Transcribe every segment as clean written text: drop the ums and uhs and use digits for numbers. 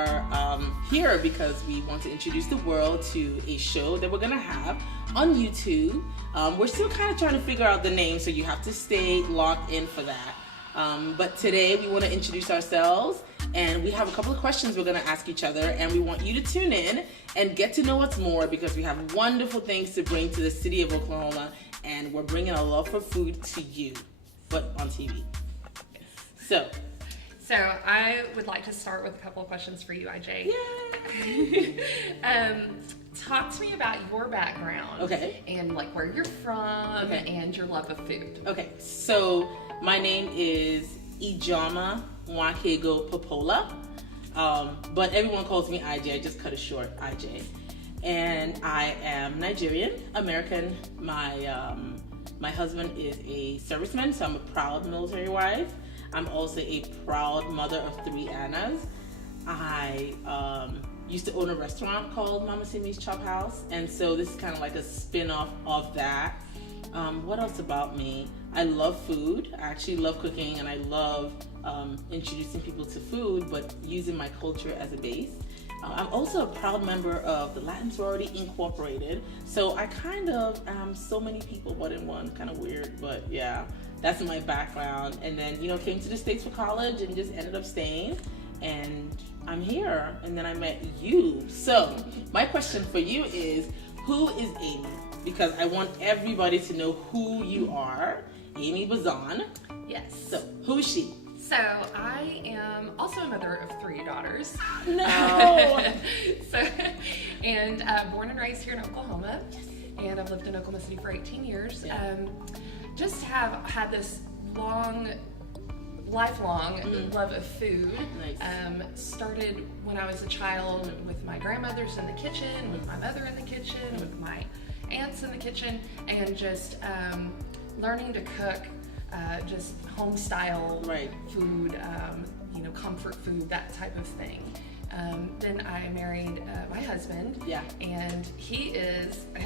are here because we want to introduce the world to a show that we're going to have on YouTube. We're still kind of trying to figure out the name, so you have to stay locked in for that. But today we want to introduce ourselves, and we have a couple of questions we're going to ask each other, and we want you to tune in and get to know us more because we have wonderful things to bring to the city of Oklahoma, and we're bringing a love for food to you, but on TV. So I would like to start with a couple of questions for you, IJ. Yay! Talk to me about your background. Okay. And like where you're from, Okay. and your love of food. Okay, so my name is Ijeoma Anyaoku-Popoola, but everyone calls me IJ. I just cut it short, IJ. And I am Nigerian American. My husband is a serviceman, so I'm a proud military wife. I'm also a proud mother of 3 Annas. I used to own a restaurant called Mama Sinmi's Chop House, and so this is kind of like a spin-off of that. What else about me? I love food. I actually love cooking, and I love introducing people to food, but using my culture as a base. I'm also a proud member of the Latin Sorority Incorporated, so I kind of am so many people but in one. Kind of weird, but yeah, that's my background. And then, came to the States for college and just ended up staying, and I'm here. And then I met you. So my question for you is, who is Amy? Because I want everybody to know who you are. Amy Bazan. Yes. So who is she? So I am also a mother of 3 daughters. No. Born and raised here in Oklahoma, and I've lived in Oklahoma City for 18 years. Yeah. Just have had this lifelong love of food. Nice. Started when I was a child with my grandmothers in the kitchen, with my mother in the kitchen, with my aunts in the kitchen, and just learning to cook just home style food, comfort food, that type of thing. Then I married my husband. Yeah. And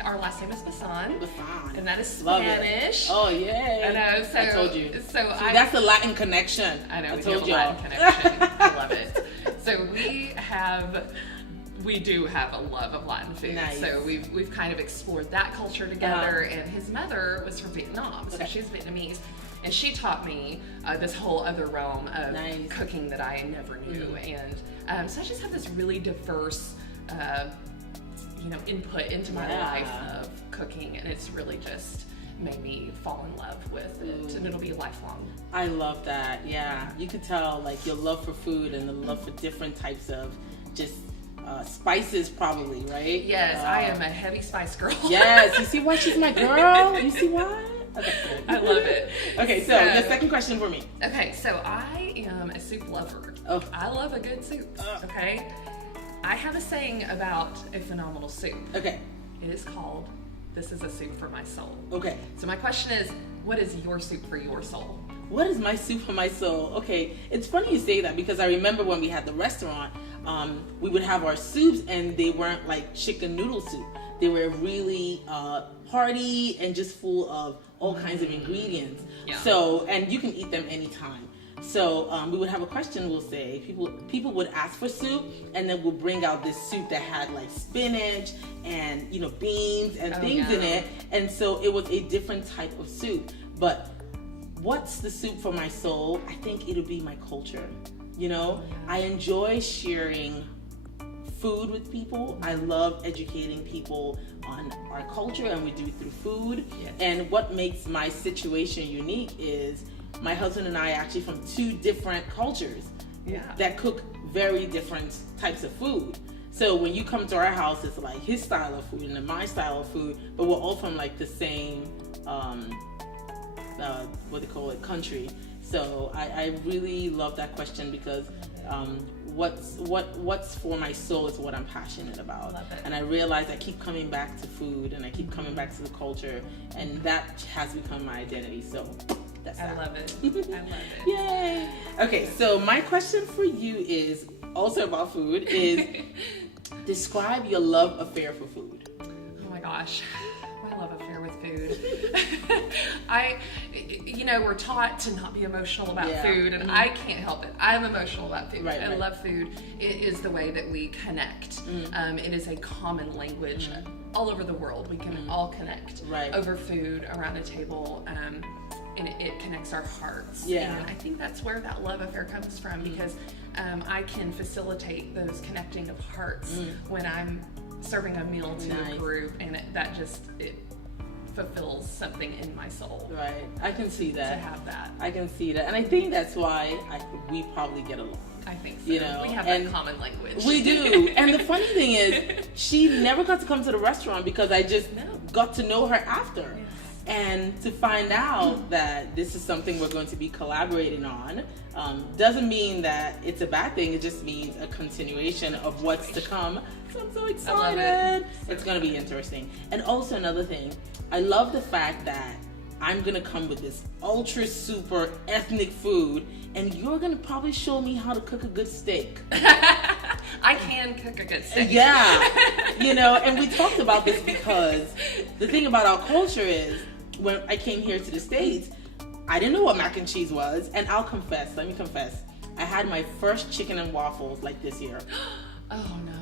our last name is Bazan. Bazan. And that is Spanish. Oh, yay. I know. So, I told you. So that's the Latin connection. I know. I we told do y'all. have a Latin connection. I love it. So we do have a love of Latin food. Nice. So we've kind of explored that culture together. And his mother was from Vietnam, so she's Vietnamese. And she taught me this whole other realm of cooking that I never knew. And so I just have this really diverse, input into my life of cooking. And it's really just made me fall in love with it. And it'll be lifelong. I love that. Yeah. You could tell like your love for food and the love for different types of just spices probably, right? Yes, I am a heavy spice girl. Yes. You see why she's my girl? You see why? Okay. I love it. Okay, so the second question for me. Okay, so I am a soup lover. Oh. I love a good soup. Okay, I have a saying about a phenomenal soup. Okay. It is called, "This is a soup for my soul." Okay. So my question is, what is your soup for your soul? What is my soup for my soul? Okay, it's funny you say that because I remember when we had the restaurant, we would have our soups and they weren't like chicken noodle soup. They were really hearty and just full of all kinds of ingredients. Yeah. So, and you can eat them anytime. So we would have a question, we'll say, people would ask for soup, and then we'll bring out this soup that had like spinach and, beans and things in it. And so it was a different type of soup. But what's the soup for my soul? I think it'll be my culture. I enjoy sharing food with people. I love educating people on our culture, and we do it through food. Yes. And what makes my situation unique is my husband and I are actually from 2 different cultures that cook very different types of food. So when you come to our house, it's like his style of food and then my style of food, but we're all from like the same country. So I really love that question because what's for my soul is what I'm passionate about. Love it. And I realize I keep coming back to food and I keep coming back to the culture, and that has become my identity. So that's that. I love it. I love it. Yay! Okay, so my question for you is also about food. Is describe your love affair for food. Oh my gosh, my love affair with food. We're taught to not be emotional about food, and I can't help it. I'm emotional about food. Right, I love food. It is the way that we connect. It is a common language. All over the world, we can all connect over food around a table. And it connects our hearts. Yeah. And I think that's where that love affair comes from, because I can facilitate those connecting of hearts when I'm serving a meal to a group, and it fulfills something in my soul. Right. I can see that. To have that. I can see that. And I think that's why we probably get along. I think so. We have that common language. We do. And the funny thing is, she never got to come to the restaurant because I just got to know her after. Yes. And to find out that this is something we're going to be collaborating on doesn't mean that it's a bad thing. It just means a continuation of what's to come. So I'm so excited. I love it. It's going to be interesting. And also another thing, I love the fact that I'm going to come with this ultra super ethnic food, and you're going to probably show me how to cook a good steak. I can cook a good steak. Yeah. And we talked about this because the thing about our culture is, when I came here to the States, I didn't know what mac and cheese was. And let me confess, I had my first chicken and waffles like this year. Oh no.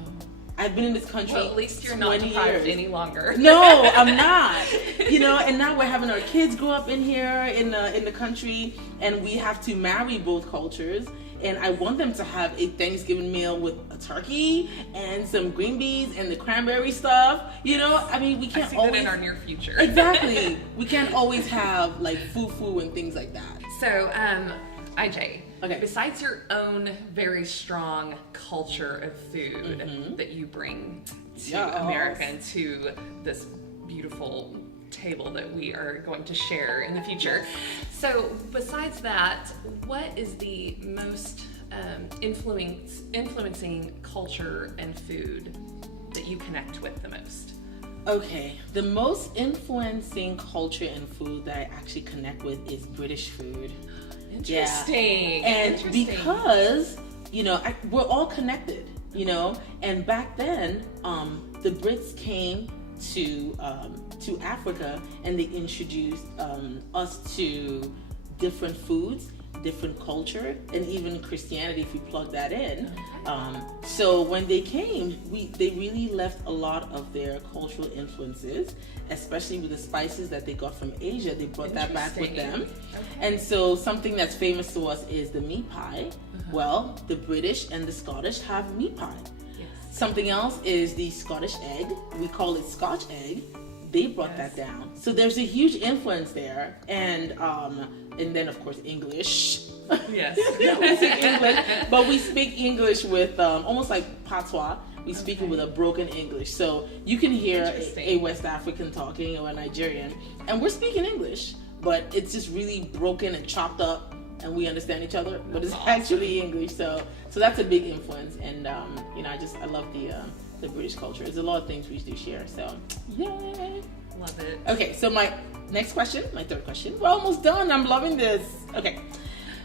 I've been in this country. Well, at least you're not deprived any longer. No, I'm not. And now we're having our kids grow up in here in the country, and we have to marry both cultures. And I want them to have a Thanksgiving meal with a turkey and some green beans and the cranberry stuff. We can't see always that in our near future. Exactly. We can't always have like fufu and things like that. So, IJ. Okay. Besides your own very strong culture of food that you bring to America and to this beautiful table that we are going to share in the future. So besides that, what is the most influencing culture and food that you connect with the most? Okay, the most influencing culture and food that I actually connect with is British food. Interesting. Yeah. And because, we're all connected, and back then, the Brits came to Africa, and they introduced us to different foods, different culture, and even Christianity if we plug that in. So when they came, they really left a lot of their cultural influences, especially with the spices that they got from Asia. They brought that back with them. And so something that's famous to us is the meat pie. Well, the British and the Scottish have meat pie. Something else is the Scottish egg. We call it Scotch egg. They brought that down. So there's a huge influence there. And then of course English. Yes. We speak English, but we speak English with almost like patois. We speak it with a broken English. So you can hear a West African talking or a Nigerian, and we're speaking English, but it's just really broken and chopped up, and we understand each other, but it's actually English. So that's a big influence, and I love the British culture. There's a lot of things we do share. So yay, love it. Okay, so my next question, my third question. We're almost done. I'm loving this. Okay,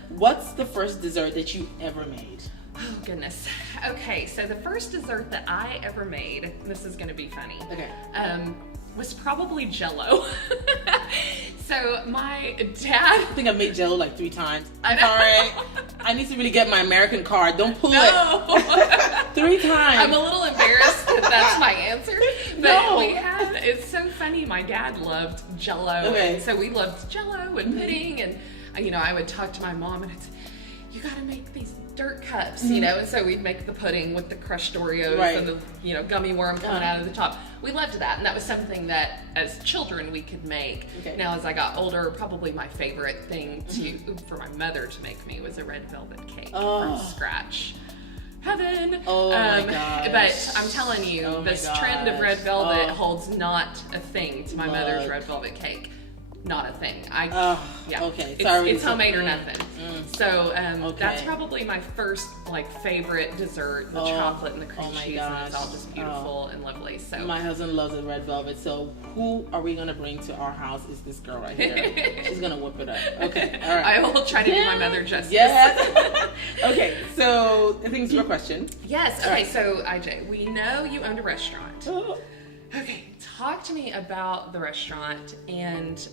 what's the first dessert that you ever made? Oh goodness. Okay, so the first dessert that I ever made, this is going to be funny. Okay. Was probably Jell-O. So my dad. I think I've made Jell-O like 3 times. I know. Sorry. I need to really get my American card. Don't pull it. 3 times. I'm a little embarrassed that that's my answer. But it's so funny. My dad loved Jell-O. Okay. And so we loved Jell-O and pudding. And, I would talk to my mom and I'd say, you got to make these dirt cups, and so we'd make the pudding with the crushed Oreos and the, gummy worm coming out of the top. We loved that, and that was something that as children we could make. Okay. Now as I got older, probably my favorite thing for my mother to make me was a red velvet cake from scratch. Heaven. Oh my gosh. But I'm telling you, this trend of red velvet holds not a thing to my mother's red velvet cake. Not a thing. Okay. It's homemade or nothing. So that's probably my first favorite dessert. The chocolate and the cream cheese, and it's all just beautiful and lovely. So my husband loves the red velvet. So who are we gonna bring to our house? Is this girl right here? She's gonna whip it up. Okay. All right. I will try to do my mother justice. Yes. Okay. So I think it's your question. Yes. Okay. So IJ, we know you owned a restaurant. Okay. talk to me about the restaurant and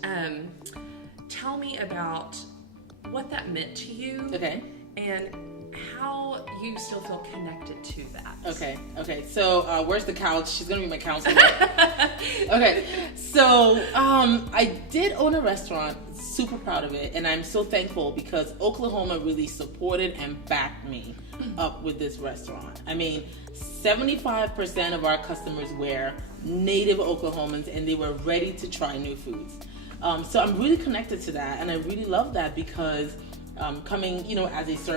tell me about what that meant to you. Okay. And how you still feel connected to that. Okay. So, where's the couch? She's gonna be my counselor. Okay. So, I did own a restaurant. Super proud of it, and I'm so thankful because Oklahoma really supported and backed me up with this restaurant. I mean, 75% of our customers were native Oklahomans, and they were ready to try new foods. So I'm really connected to that, and I really love that because coming, as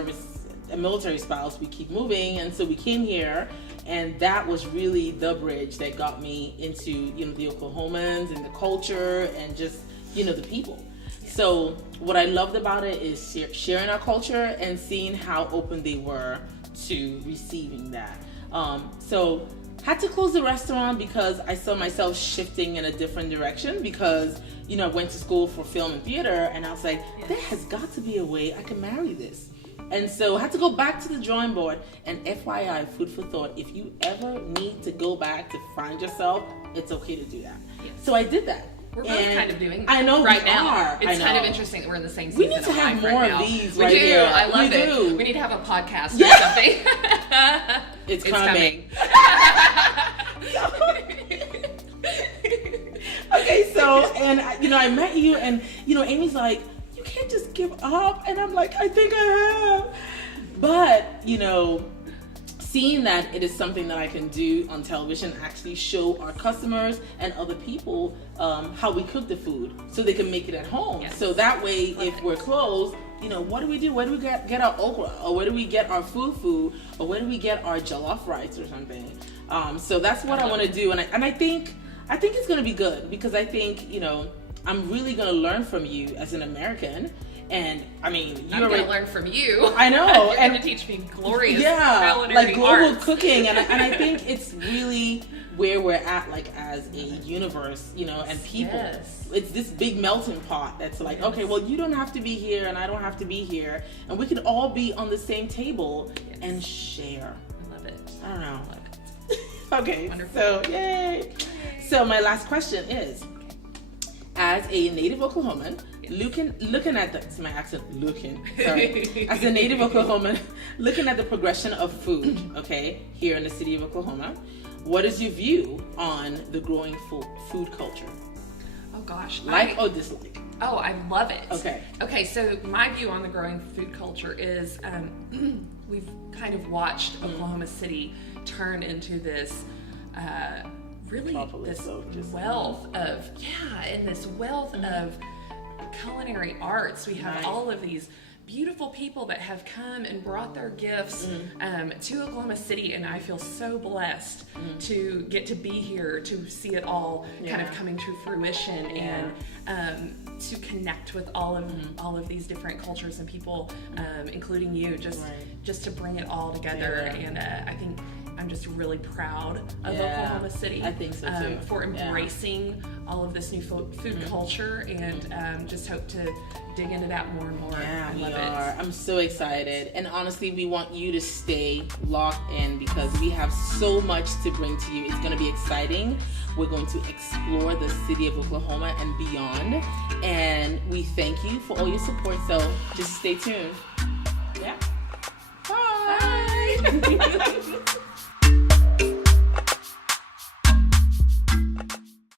a military spouse, we keep moving, and so we came here, and that was really the bridge that got me into, the Oklahomans and the culture and just, the people. So what I loved about it is sharing our culture and seeing how open they were to receiving that. So had to close the restaurant because I saw myself shifting in a different direction because, I went to school for film and theater, and I was like, there has got to be a way I can marry this. And so I had to go back to the drawing board. And FYI, food for thought, if you ever need to go back to find yourself, it's okay to do that. Yes. So I did that. We're both kind of doing that. I know right we now. Are. It's kind of interesting that we're in the same season. We need to have more right of these we right do. here. I love it. Do. We need to have a podcast or something. It's coming. Okay, so, and I met you, and Amy's like, you can't just give up, and I'm like, I think I have, but seeing that it is something that I can do on television, actually show our customers and other people how we cook the food so they can make it at home. Yes. So that way, if we're closed, what do we do? Where do we get our okra? Or where do we get our fufu? Or where do we get our jollof rice or something? So that's what I want to do. And I think it's going to be good because I think, I'm really going to learn from you as an American. And I mean, I'm going to learn from you. I know. You're going to teach me glorious culinary like global arts. cooking. And I think it's really where we're at, like as a universe, and people. Yes. It's this big melting pot that's like, okay, well, you don't have to be here and I don't have to be here. And we can all be on the same table and share. I love it. I don't know. I love it. Okay. Wonderful. So, yay. So my last question is, as a native Oklahoman, looking at as a native Oklahoman, looking at the progression of food, okay, here in the city of Oklahoma, what is your view on the growing food culture? Oh gosh. Like or dislike? Oh, I love it. Okay, so my view on the growing food culture is we've kind of watched Oklahoma City turn into this really this wealth of of culinary arts. We have all of these beautiful people that have come and brought their gifts to Oklahoma City, and I feel so blessed to get to be here to see it all kind of coming to fruition and to connect with all of these different cultures and people, including you, just to bring it all together. And I think I'm just really proud of Oklahoma City. I think so too. For embracing all of this new food culture, and just hope to dig into that more and more. Yeah, I love it. I'm so excited. And honestly, we want you to stay locked in because we have so much to bring to you. It's going to be exciting. We're going to explore the city of Oklahoma and beyond. And we thank you for all your support. So just stay tuned. Yeah. Bye.